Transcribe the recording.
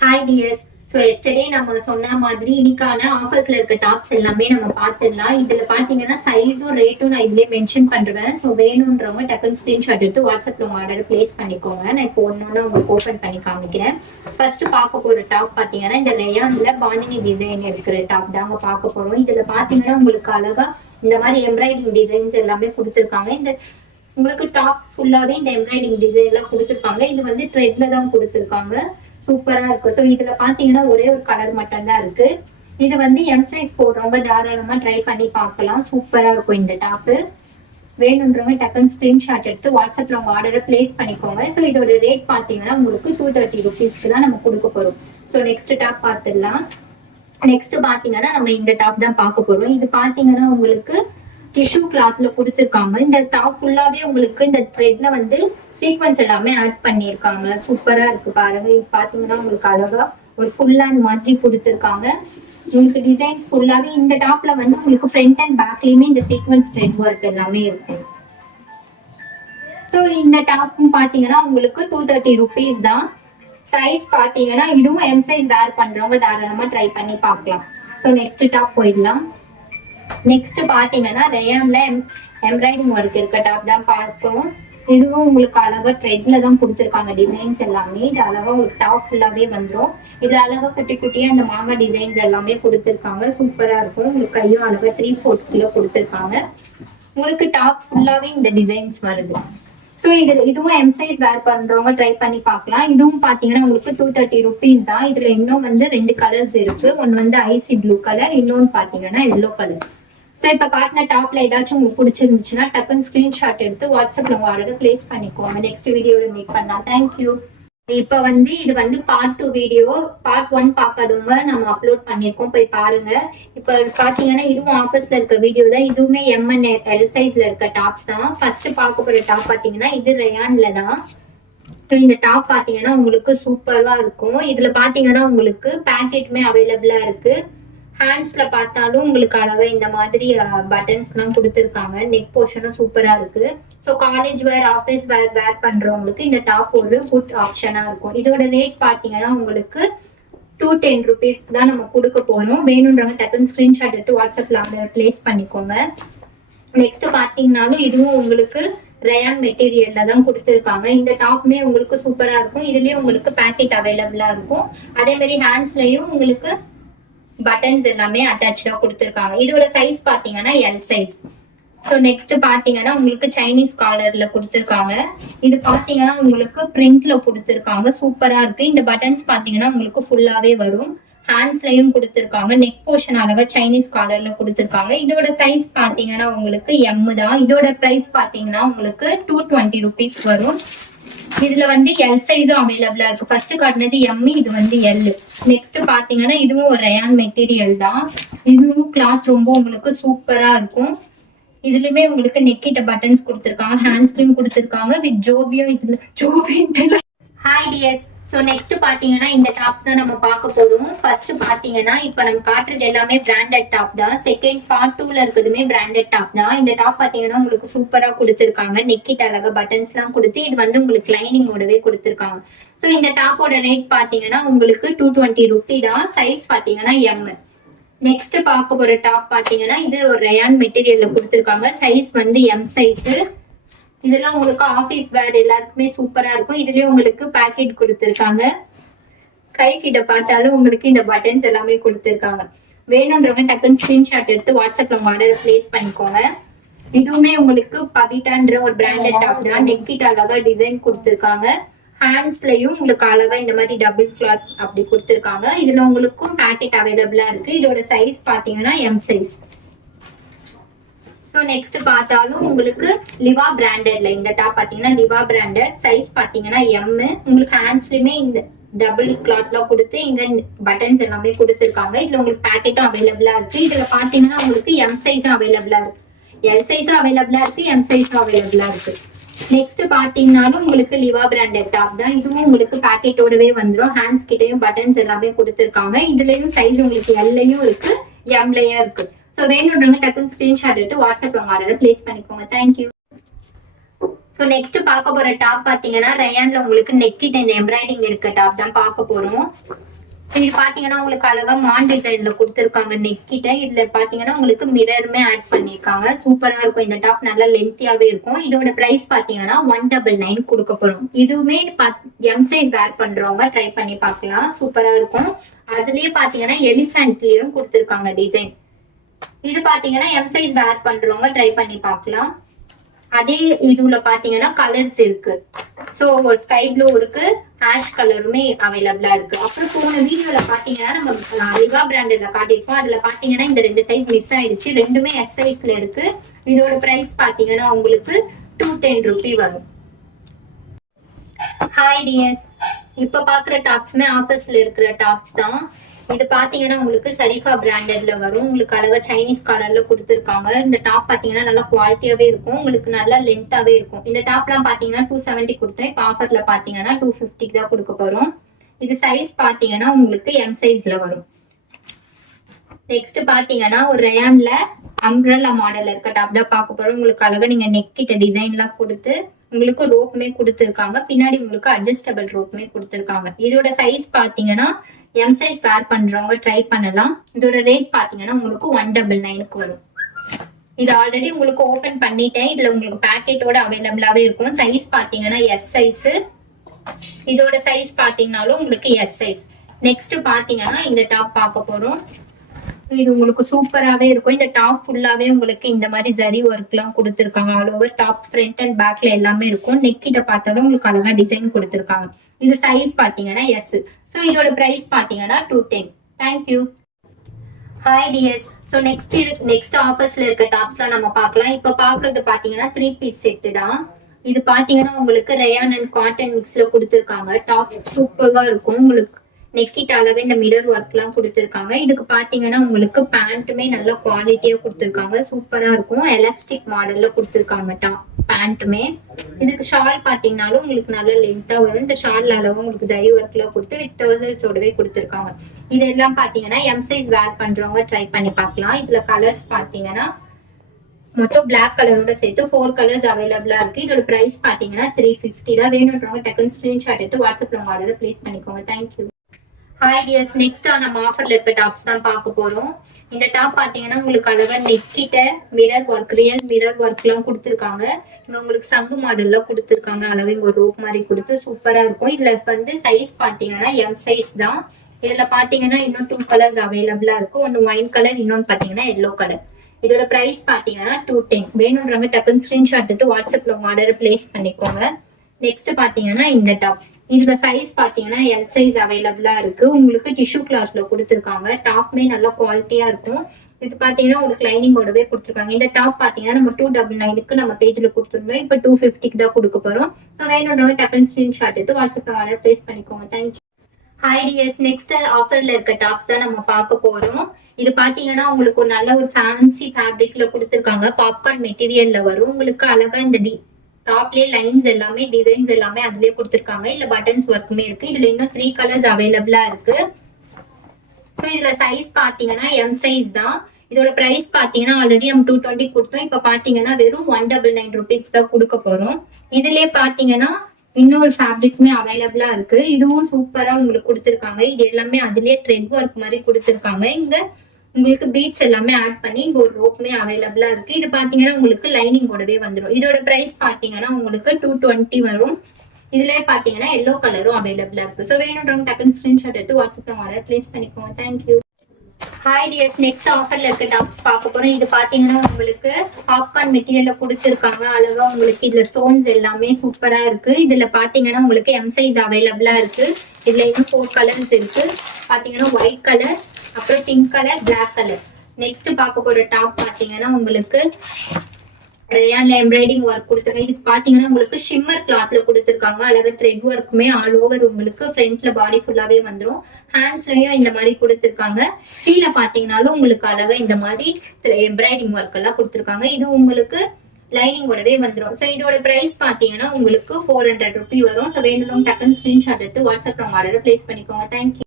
Hi dears. So yesterday நம்ம சொன்ன மாதிரி இன்னைக்கான ஆஃபர்ஸ்ல இருக்க டாப்ஸ் எல்லாமே நம்ம பார்த்துடலாம். இதுல பாத்தீங்கன்னா சைஸும் ரேட்டும் நான் இதுலயே மென்ஷன் பண்றேன். ஸோ வேணுன்றவங்க டக்குன்னு ஸ்கிரீன்ஷாட் எடுத்து வாட்ஸ்அப்ல உங்க ஆர்டர் பிளேஸ் பண்ணிக்கோங்க. நான் இப்போ ஒன்னொன்னு உங்களுக்கு ஓபன் பண்ணி காமிக்கிறேன். ஃபர்ஸ்ட் பார்க்க போற டாப் பாத்தீங்கன்னா இந்த ரயான்ல பாந்தினி டிசைன் இருக்கிற டாப் தாங்க பார்க்க போறோம். இதுல பாத்தீங்கன்னா உங்களுக்கு அழகா இந்த மாதிரி எம்ப்ராய்டிங் டிசைன்ஸ் எல்லாமே கொடுத்துருக்காங்க. இந்த உங்களுக்கு டாப் ஃபுல்லாவே இந்த எம்ப்ராய்டிங் டிசைன் எல்லாம் கொடுத்துருக்காங்க. இது வந்து த்ரெட்ல தான் கொடுத்துருக்காங்க. சூப்பரா இருக்கு. ஸோ இதுல பாத்தீங்கன்னா ஒரே ஒரு கலர் மட்டும் தான் இருக்கு. இது வந்து எம் சைஸ் போடுறவங்க தாராளமா ட்ரை பண்ணி பார்க்கலாம். சூப்பரா இருக்கும் இந்த டாப்பு. வேணுன்றவங்க டக்குன்னு ஸ்கிரீன்ஷாட் எடுத்து வாட்ஸ்அப்ல உங்க ஆர்டரை பிளேஸ் பண்ணிக்கோங்க. ஸோ இதோட ரேட் பாத்தீங்கன்னா உங்களுக்கு 230 rupeesக்கு தான் நம்ம கொடுக்க போறோம். ஸோ நெக்ஸ்ட் டாப் பார்த்துடலாம். நெக்ஸ்ட் பாத்தீங்கன்னா நம்ம இந்த டாப் தான் பார்க்க போறோம். இது பாத்தீங்கன்னா உங்களுக்கு டிஷ்யூ கிளாத்ல கொடுத்துருக்காங்க. இந்த டாப் ஃபுல்லாவே உங்களுக்கு இந்த த்ரெட்ல வந்து சீக்வன்ஸ் எல்லாமே ஆட் பண்ணிருக்காங்க. சூப்பரா இருக்கு பாருங்க. இது பாத்தீங்கன்னா உங்களுக்கு அழகா ஒரு ஃபுல் ஹேண்ட் மாதிரி கொடுத்துருக்காங்க. உங்களுக்கு டிசைன்ஸ் ஃபுல்லாவே இந்த டாப்ல வந்து உங்களுக்கு ஃப்ரண்ட் அண்ட் பேக்லயுமே இந்த சீக்வன்ஸ் த்ரெட் ஒர்க் எல்லாமே இருக்கும். ஸோ இந்த டாப்பும் பாத்தீங்கன்னா உங்களுக்கு 230 rupees தான். சைஸ் பாத்தீங்கன்னா இதுவும் எம் சைஸ் வேர் பண்றவங்க தாராளமா ட்ரை பண்ணி பார்க்கலாம். ஸோ நெக்ஸ்ட் டாப் போயிடலாம். நெக்ஸ்ட் பாத்தீங்கன்னா ரயான்ல எம்ப்ராய்டிங் ஒர்க் இருக்க டாப் தான் பார்க்கிறோம். இதுவும் உங்களுக்கு அழகா த்ரெட்ல தான் கொடுத்துருக்காங்க டிசைன்ஸ் எல்லாமே. இது அழகா உங்களுக்கு டாப் ஃபுல்லாவே வந்துடும். இது அழகா குட்டி குட்டியா இந்த மாங்காய் டிசைன்ஸ் எல்லாமே கொடுத்துருக்காங்க. சூப்பரா இருக்கும். உங்களுக்கு கையும் அழகா 3/4 கொடுத்துருக்காங்க. உங்களுக்கு டாப் ஃபுல்லாவே இந்த டிசைன்ஸ் வருது. ஸோ இதுவும் எம் சைஸ் வேர் பண்றவங்க ட்ரை பண்ணி பார்க்கலாம். இதுவும் பாத்தீங்கன்னா உங்களுக்கு 230 rupees தான். இதுல இன்னும் வந்து 2 கலர்ஸ் இருக்கு. ஒன்னு வந்து ஐசி ப்ளூ கலர், இன்னொன்னு பாத்தீங்கன்னா எல்லோ கலர். ஸோ இப்போ காட்டின டாப்ல ஏதாச்சும் உங்களுக்கு பிடிச்சிருந்துச்சுன்னா டக்குன்னு ஸ்கிரீன்ஷாட் எடுத்து வாட்ஸ்அப்ல உங்க ஆர்டர் பிளேஸ் பண்ணிக்கோங்க. நெக்ஸ்ட் வீடியோல மீட் பண்ணலாம். தேங்க்யூ. இப்ப வந்து இது வந்து பார்ட் 2 வீடியோ. பார்ட் 1 பார்க்காதவங்க நம்ம அப்லோட் பண்ணிருக்கோம், போய் பாருங்க. இப்ப பாத்தீங்கன்னா இதுவும் ஆஃபர்ஸ்ல இருக்க வீடியோ தான். இதுவுமே எம் அண்ட் எல் சைஸ்ல இருக்க டாப்ஸ் தான். ஃபர்ஸ்ட் பார்க்க போற டாப் பாத்தீங்கன்னா இது ரயான்ல தான். இந்த டாப் பாத்தீங்கன்னா உங்களுக்கு சூப்பரா இருக்கும். இதுல பாத்தீங்கன்னா உங்களுக்கு பேக்கெட்டுமே அவைலபிளா இருக்கு. ஹேண்ட்ஸ்ல பார்த்தாலும் உங்களுக்கு அழகா இந்த மாதிரி பட்டன்ஸ் எல்லாம் கொடுத்துருக்காங்க. நெக் போர்ஷனும் சூப்பரா இருக்கு. ஸோ காலேஜ் வேர், ஆஃபீஸ் வேர் பண்றவங்களுக்கு இந்த டாப் ஒரு குட் ஆப்ஷனா இருக்கும். இதோட ரேட் பாத்தீங்கன்னா உங்களுக்கு 210 rupeesக்கு தான் நம்ம கொடுக்க போறோம். வேணுன்றவங்க டக்குன்னு ஸ்கிரீன்ஷாட் எடுத்து வாட்ஸ்அப்ல பிளேஸ் பண்ணிக்கோங்க. நெக்ஸ்ட் பாத்தீங்கன்னாலும் இதுவும் உங்களுக்கு ரயான் மெட்டீரியல்ல தான் கொடுத்துருக்காங்க. இந்த டாப்மே உங்களுக்கு சூப்பரா இருக்கும். இதுலயும் உங்களுக்கு பேக்கெட் அவைலபிளா இருக்கும். அதே மாதிரி ஹேண்ட்ஸ்லயும் உங்களுக்கு பட்டன்ஸ் எல்லாமே அட்டாச்சா கொடுத்துருக்காங்க. இதோட சைஸ் பாத்தீங்கன்னா எல் சைஸ். ஸோ நெக்ஸ்ட் பாத்தீங்கன்னா உங்களுக்கு சைனீஸ் காலர்ல கொடுத்துருக்காங்க. இது பாத்தீங்கன்னா உங்களுக்கு பிரிண்ட்ல கொடுத்துருக்காங்க. சூப்பரா இருக்கு. இந்த பட்டன்ஸ் பாத்தீங்கன்னா உங்களுக்கு ஃபுல்லாவே வரும். ஹேண்ட்ஸ்லயும் கொடுத்துருக்காங்க. நெக் போர்ஷன் அழகா சைனீஸ் காலர்ல கொடுத்துருக்காங்க. இதோட சைஸ் பாத்தீங்கன்னா உங்களுக்கு எம் தான். இதோட பிரைஸ் பாத்தீங்கன்னா உங்களுக்கு 220 rupees வரும். இதுல வந்து எல் சைஸும் அவைலபிளா இருக்கு. ஃபர்ஸ்ட் காட்டினது எம், இது வந்து எல். நெக்ஸ்ட் பாத்தீங்கன்னா இதுவும் ஒரு ரயான் மெட்டீரியல் தான். இதுவும் கிளாத் ரொம்ப உங்களுக்கு சூப்பரா இருக்கும். இதுலயுமே உங்களுக்கு நெக்கிட்ட பட்டன்ஸ் கொடுத்துருக்காங்க. ஹேண்ட்ஸ்லயும் கொடுத்துருக்காங்க வித் ஜோபியும். இதுல ஜோபியும். Hi dears. ஸோ நெக்ஸ்ட் பாத்தீங்கன்னா இந்த டாப்ஸ் தான் நம்ம பார்க்க போறோம். ஃபர்ஸ்ட் பாத்தீங்கன்னா இப்ப நம்ம காட்டுறது எல்லாமே பிராண்டட் டாப் தான். செகண்ட் பார்ட் 2ல இருக்கிறதுமே பிராண்டட் டாப் தான். இந்த டாப் பாத்தீங்கன்னா உங்களுக்கு சூப்பரா கொடுத்துருக்காங்க. நெக்கிட்ட அழகா பட்டன்ஸ் எல்லாம் கொடுத்து இது வந்து உங்களுக்கு லைனிங்கோடவே கொடுத்துருக்காங்க. ஸோ இந்த டாப்போட ரேட் பாத்தீங்கன்னா உங்களுக்கு 220 rupees தான். சைஸ் பாத்தீங்கன்னா எம். நெக்ஸ்ட் பார்க்க போற டாப் பாத்தீங்கன்னா இது ஒரு ரயான் மெட்டீரியல்ல கொடுத்துருக்காங்க. சைஸ் வந்து எம் சைஸ். இதெல்லாம் உங்களுக்கு ஆபீஸ் வேர் எல்லாருக்குமே சூப்பரா இருக்கும். இதுலயும் உங்களுக்கு பேக்கெட் கொடுத்துருக்காங்க. கை கிட்ட பார்த்தாலும் உங்களுக்கு இந்த பட்டன்ஸ் எல்லாமே கொடுத்துருக்காங்க. வேணுன்றவங்க டக்குன்னு ஸ்கிரீன்ஷாட் எடுத்து வாட்ஸ்அப்ல உங்க ஆர்டர் பிளேஸ் பண்ணிக்கோங்க. இதுவுமே உங்களுக்கு பவிட்டான்ற ஒரு பிராண்டட் டாப் தான். நெக் கிட்ட அழகா டிசைன் கொடுத்துருக்காங்க. ஹேண்ட்ஸ்லயும் உங்களுக்கு அழகா இந்த மாதிரி டபுள் கிளாத் அப்படி கொடுத்துருக்காங்க. இதுல உங்களுக்கும் பேக்கெட் அவைலபிளா இருக்கு. இதோட சைஸ் பாத்தீங்கன்னா எம் சைஸ். ஸோ நெக்ஸ்ட் பார்த்தாலும் உங்களுக்கு லிவா பிராண்டட்ல இந்த டாப் பாத்தீங்கன்னா லிவா பிராண்டட். சைஸ் பாத்தீங்கன்னா எம். உங்களுக்கு ஹேண்ட்ஸ்லயுமே இந்த டபுள் கிளாத்லாம் கொடுத்து இந்த பட்டன்ஸ் எல்லாமே கொடுத்துருக்காங்க. இதுல உங்களுக்கு பேக்கெட்டும் அவைலபிளா இருக்கு. இதுல பாத்தீங்கன்னா உங்களுக்கு எம் சைஸும் அவைலபிளா இருக்கு, எல் சைஸும் அவைலபிளா இருக்கு, எம் சைஸும் அவைலபிளா இருக்கு. நெக்ஸ்ட் பாத்தீங்கன்னாலும் உங்களுக்கு லிவா பிராண்டட் டாப் தான். இதுவும் உங்களுக்கு பேக்கெட்டோடவே வந்துடும். ஹேண்ட்ஸ் கிட்டையும் பட்டன்ஸ் எல்லாமே கொடுத்துருக்காங்க. இதுலயும் சைஸ் உங்களுக்கு எல்லையும் இருக்கு, எம்லயும் இருக்கு. ஸோ வேணுன்றவங்க டக்குன்னு ஸ்கிரீன்ஷாட் எடுத்து வாட்ஸ்அப்ல உங்க ஆர்டரை பிளேஸ் பண்ணிக்கோங்க. தேங்க்யூ. ஸோ நெக்ஸ்ட் பார்க்க போற டாப் பாத்தீங்கன்னா ரயான்ல உங்களுக்கு நெக்கிட்ட இந்த எம்ப்ராய்டிங் இருக்க டாப் தான் பார்க்க போறோம். இது பாத்தீங்கன்னா உங்களுக்கு அழகா மான் டிசைன்ல கொடுத்துருக்காங்க நெக்கிட்ட. இதுல பாத்தீங்கன்னா உங்களுக்கு மிரருமே ஆட் பண்ணிருக்காங்க. சூப்பரா இருக்கும். இந்த டாப் நல்லா லென்த்தியாவே இருக்கும். இதோட பிரைஸ் பாத்தீங்கன்னா 199 கொடுக்க போறோம். இதுவுமே எம் சைஸ் வேர் பண்றவங்க ட்ரை பண்ணி பார்க்கலாம். சூப்பரா இருக்கும். அதுலயே பாத்தீங்கன்னா எலிஃபென்ட்லயும் கொடுத்துருக்காங்க டிசைன். இது பாத்தீங்கன்னா எம் சைஸ் வேர் பண்றவங்க ட்ரை பண்ணி பார்க்கலாம். அதே இதுல பாத்தீங்கன்னா கலர்ஸ் இருக்கு. சோ ஒரு ஸ்கை ப்ளூ இருக்கு, ஆஷ் கலருமே அவைலபிளா இருக்கு. அப்புறம் போன வீடியோல பாத்தீங்கன்னா நம்ம ரிவா பிராண்டட்ல காட்டியிருக்கோம். அதுல பாத்தீங்கன்னா இந்த 2 சைஸ் மிஸ் ஆயிடுச்சு. ரெண்டுமே எஸ் சைஸ்ல இருக்கு. இதோட பிரைஸ் பாத்தீங்கன்னா உங்களுக்கு 210 ரூபி வரும். ஹாய் டியர்ஸ், இப்ப பாக்குற டாப்ஸ்மே ஆஃபர்ஸ்ல இருக்கிற டாப்ஸ் தான். இது பாத்தீங்கன்னா உங்களுக்கு சரிஃபா பிராண்டட்ல வரும். உங்களுக்கு அழகா சைனீஸ் கலர்ல கொடுத்துருக்காங்க. இந்த டாப் பாத்தீங்கன்னா நல்லா குவாலிட்டியாவே இருக்கும். உங்களுக்கு நல்லா லென்த்தாவே இருக்கும். இந்த டாப்லாம் பாத்தீங்கன்னா 270 கொடுத்தோம். இப்ப ஆஃபர்ல பாத்தீங்கன்னா 250 தான் கொடுக்க போறோம். இது சைஸ் பாத்தீங்கன்னா உங்களுக்கு எம் சைஸ்ல வரும். நெக்ஸ்ட் பாத்தீங்கன்னா ஒரு ரயான்ல அம்ப்ரெல்லா மாடல் இருக்க டாப் தான் பார்க்க போறோம். உங்களுக்கு அழகா நீங்க நெக் கிட்ட டிசைன்லாம் கொடுத்து உங்களுக்கு ரோப்புமே கொடுத்துருக்காங்க. பின்னாடி உங்களுக்கு அட்ஜஸ்டபிள் ரோப்புமே கொடுத்துருக்காங்க. இதோட சைஸ் பாத்தீங்கன்னா எம் சைஸ் வேர் பண்றவங்க ட்ரை பண்ணலாம். இதோட ரேட் பாத்தீங்கன்னா உங்களுக்கு 199 வரும். இது ஆல்ரெடி உங்களுக்கு ஓபன் பண்ணிட்டேன். இதுல உங்களுக்கு பேக்கெட்டோட அவைலபிளாவே இருக்கும். சைஸ் பாத்தீங்கன்னா எஸ் சைஸ். இதோட சைஸ் பாத்தீங்கன்னாலும் உங்களுக்கு எஸ் சைஸ். நெக்ஸ்ட் பாத்தீங்கன்னா இந்த டாப் பார்க்க போறோம். இது உங்களுக்கு சூப்பராவே இருக்கும். இந்த டாப் ஃபுல்லாவே உங்களுக்கு இந்த மாதிரி ஜரி ஒர்க் எல்லாம் கொடுத்துருக்காங்க. All over top front and பேக்ல எல்லாமே இருக்கும். நெக் கிட்ட பார்த்தாலும் உங்களுக்கு அழகா டிசைன் கொடுத்துருக்காங்க. இது சைஸ் பாத்தீங்கன்னா எஸ். ஸோ இதோட பிரைஸ் பாத்தீங்கன்னா 210. Thank you. Hi dears. So next ஆஃபர்ஸ்ல இருக்க டாப்ஸ்லாம் நம்ம பார்க்கலாம். இப்ப பாக்குறது பாத்தீங்கன்னா 3 பீஸ் செட்டு தான். இது பாத்தீங்கன்னா உங்களுக்கு ரயான் அண்ட் காட்டன் மிக்ஸ்ல கொடுத்துருக்காங்க. டாப் சூப்பரா இருக்கும். உங்களுக்கு நெக்கிட்ட அழகா இந்த மிரர் ஒர்க் எல்லாம் கொடுத்துருக்காங்க. இதுக்கு பாத்தீங்கன்னா உங்களுக்கு பேண்ட்டுமே நல்ல குவாலிட்டியா கொடுத்துருக்காங்க. சூப்பரா இருக்கும். எலாஸ்டிக் மாடல்ல கொடுத்துருக்காங்க பேண்ட்டுமே. இதுக்கு ஷால் பாத்தீங்கன்னாலும் உங்களுக்கு நல்ல லென்த்தா வரும். இந்த ஷால் அளவு உங்களுக்கு ஜரி ஒர்க் எல்லாம் கொடுத்து வித் டர்சல்ஸோடவே கொடுத்துருக்காங்க. இதெல்லாம் பாத்தீங்கன்னா எம் சைஸ் வேர் பண்றவங்க ட்ரை பண்ணி பார்க்கலாம். இதுல கலர்ஸ் பாத்தீங்கன்னா மொத்தம் பிளாக் கலரோட சேர்த்து 4 கலர்ஸ் அவைலபிளா இருக்கு. இதோட பிரைஸ் பாத்தீங்கன்னா 350 தான். வேணும்ன்றவங்க டக்குனு ஸ்கிரீன்ஷாட் எடுத்து வாட்ஸ்அப்ல உங்க ஆர்டர் பிளேஸ் பண்ணிக்கோங்க. தேங்க்யூ. ஹாய் டியர்ஸ், நெக்ஸ்ட் நம்ம ஆஃபர்ல இருக்க டாப்ஸ் தான் பார்க்க போறோம். இந்த டாப் பாத்தீங்கன்னா உங்களுக்கு அழகா நெக்கிட்ட mirror work, real mirror work எல்லாம் கொடுத்துருக்காங்க. இங்க உங்களுக்கு சங்கு மாடல்ல கொடுத்துருக்காங்க. அழகா இங்க ஒரு ரோப் மாதிரி கொடுத்து சூப்பரா இருக்கும். இதுல வந்து சைஸ் பாத்தீங்கன்னா எம் சைஸ் தான். இதுல பாத்தீங்கன்னா இன்னும் 2 கலர்ஸ் அவைலபிளா இருக்கு. ஒன்னு ஒயின் கலர், இன்னொன்னு பாத்தீங்கன்னா எல்லோ கலர். இதோட பிரைஸ் பாத்தீங்கன்னா 210. வேணும்ன்றவங்க டக்குன்னு ஸ்கிரீன்ஷாட் எடுத்து வாட்ஸ்அப்ல உங்க ஆர்டர் பிளேஸ் பண்ணிக்கோங்க. நெக்ஸ்ட் பாத்தீங்கன்னா இந்த டாப். இதுல சைஸ் பாத்தீங்கன்னா எல் சைஸ் அவைலபிளா இருக்கு. உங்களுக்கு டிஷ்யூ கிளாத்ல கொடுத்துருக்காங்க. டாப்மே நல்ல குவாலிட்டியா இருக்கும். இது பாத்தீங்கன்னா உங்களுக்கு லைனிங்கோடவே கொடுத்துருக்காங்க. இந்த டாப் பாத்தீங்கன்னா நம்ம 299 நம்ம பேஜ்ல கொடுத்துருந்தோம். இப்ப 250 தான் கொடுக்க போறோம். ஸோ வேணும்ன்றவங்க டக்குன்னு ஸ்கிரீன்ஷாட் எடுத்து வாட்ஸ்அப்ல ஆர்டர் பிளேஸ் பண்ணிக்கோங்க. தேங்க்யூ. ஹாய் டியர்ஸ், நெக்ஸ்ட் ஆஃபர்ல இருக்க டாப்ஸ் தான் நம்ம பார்க்க போறோம். இது பாத்தீங்கன்னா உங்களுக்கு ஒரு நல்ல ஒரு ஃபேன்சி ஃபேப்ரிக்ல கொடுத்துருக்காங்க. பாப்கார்ன் மெட்டீரியல்ல வரும். உங்களுக்கு அழகா இந்த டாப்லயே லைன்ஸ் எல்லாமே டிசைன்ஸ் எல்லாமே அதுலயே கொடுத்துருக்காங்க. இல்ல பட்டன்ஸ் ஒர்க்குமே இருக்கு. இதுல இன்னும் 3 கலர்ஸ் அவைலபிளா இருக்கு. ஸோ இதுல சைஸ் பாத்தீங்கன்னா எம் சைஸ் தான். இதோட பிரைஸ் பாத்தீங்கன்னா ஆல்ரெடி நம்ம 220 கொடுத்தோம். இப்ப பாத்தீங்கன்னா வெறும் 199 ருபீஸ் தான் கொடுக்க போறோம். இதுலயே பாத்தீங்கன்னா இன்னொரு ஃபேப்ரிக்மே அவைலபிளா இருக்கு. இதுவும் சூப்பரா உங்களுக்கு கொடுத்துருக்காங்க. இது எல்லாமே அதுலயே த்ரெட் ஒர்க் மாதிரி கொடுத்துருக்காங்க. இங்க உங்களுக்கு பீட்ஸ் எல்லாமே ஆட் பண்ணி இங்க ஒரு ரோப்மே அவைலபிளா இருக்கு. இது பாத்தீங்கன்னா உங்களுக்கு லைனிங்கோடவே வந்துடும். இதோட பிரைஸ் பாத்தீங்கன்னா உங்களுக்கு 220 வரும். இதுல பாத்தீங்கன்னா எல்லோ கலரும் அவைலபிளா இருக்கு. ஸோ வேணும்ன்றவங்க டக்குன்னு ஸ்கிரீன்ஷாட் எடுத்து வாட்ஸ்அப்ல ஆர்டர் பிளேஸ் பண்ணிக்கோங்க. தேங்க்யூ. ஹாய் டியர்ஸ், நெக்ஸ்ட் ஆஃபர்ல இருக்க டாப்ஸ் பார்க்க போறோம். இது பாத்தீங்கன்னா உங்களுக்கு பாப்கார்ன் மெட்டீரியல்ல கொடுத்துருக்காங்க. அழகா உங்களுக்கு இதுல ஸ்டோன்ஸ் எல்லாமே சூப்பரா இருக்கு. இதுல பாத்தீங்கன்னா உங்களுக்கு எம் சைஸ் அவைலபிளா இருக்கு. இதுல இன்னும் 4 கலர்ஸ் இருக்கு. பாத்தீங்கன்னா ஒயிட் கலர், அப்புறம் pink colour, black colour. Next பார்க்க போற டாப் பாத்தீங்கன்னா உங்களுக்கு ரயான்ல எம்ப்ராய்டிங் ஒர்க் கொடுத்துருக்காங்க. இது பாத்தீங்கன்னா உங்களுக்கு ஷிம்மர் கிளாத்ல கொடுத்துருக்காங்க. அழகா த்ரெட் ஒர்க்குமே ஆல் ஓவர் உங்களுக்கு ஃப்ரண்ட்ல பாடி ஃபுல்லாவே வந்துடும். ஹேண்ட்ஸ்லயும் இந்த மாதிரி கொடுத்துருக்காங்க. கீழே பாத்தீங்கன்னாலும் உங்களுக்கு அழகா இந்த மாதிரி எம்ப்ராய்டிங் ஒர்க் எல்லாம் கொடுத்துருக்காங்க. இது உங்களுக்கு லைனிங்கோடவே வந்துடும். ஸோ இதோட பிரைஸ் பாத்தீங்கன்னா உங்களுக்கு 400 ரூபி வரும். ஸோ வேணும் டக்குன்னு ஸ்கிரீன்ஷாட் எடுத்து வாட்ஸ்அப்ல உங்க ஆர்டர் பிளேஸ் பண்ணிக்கோங்க. தேங்க்யூ.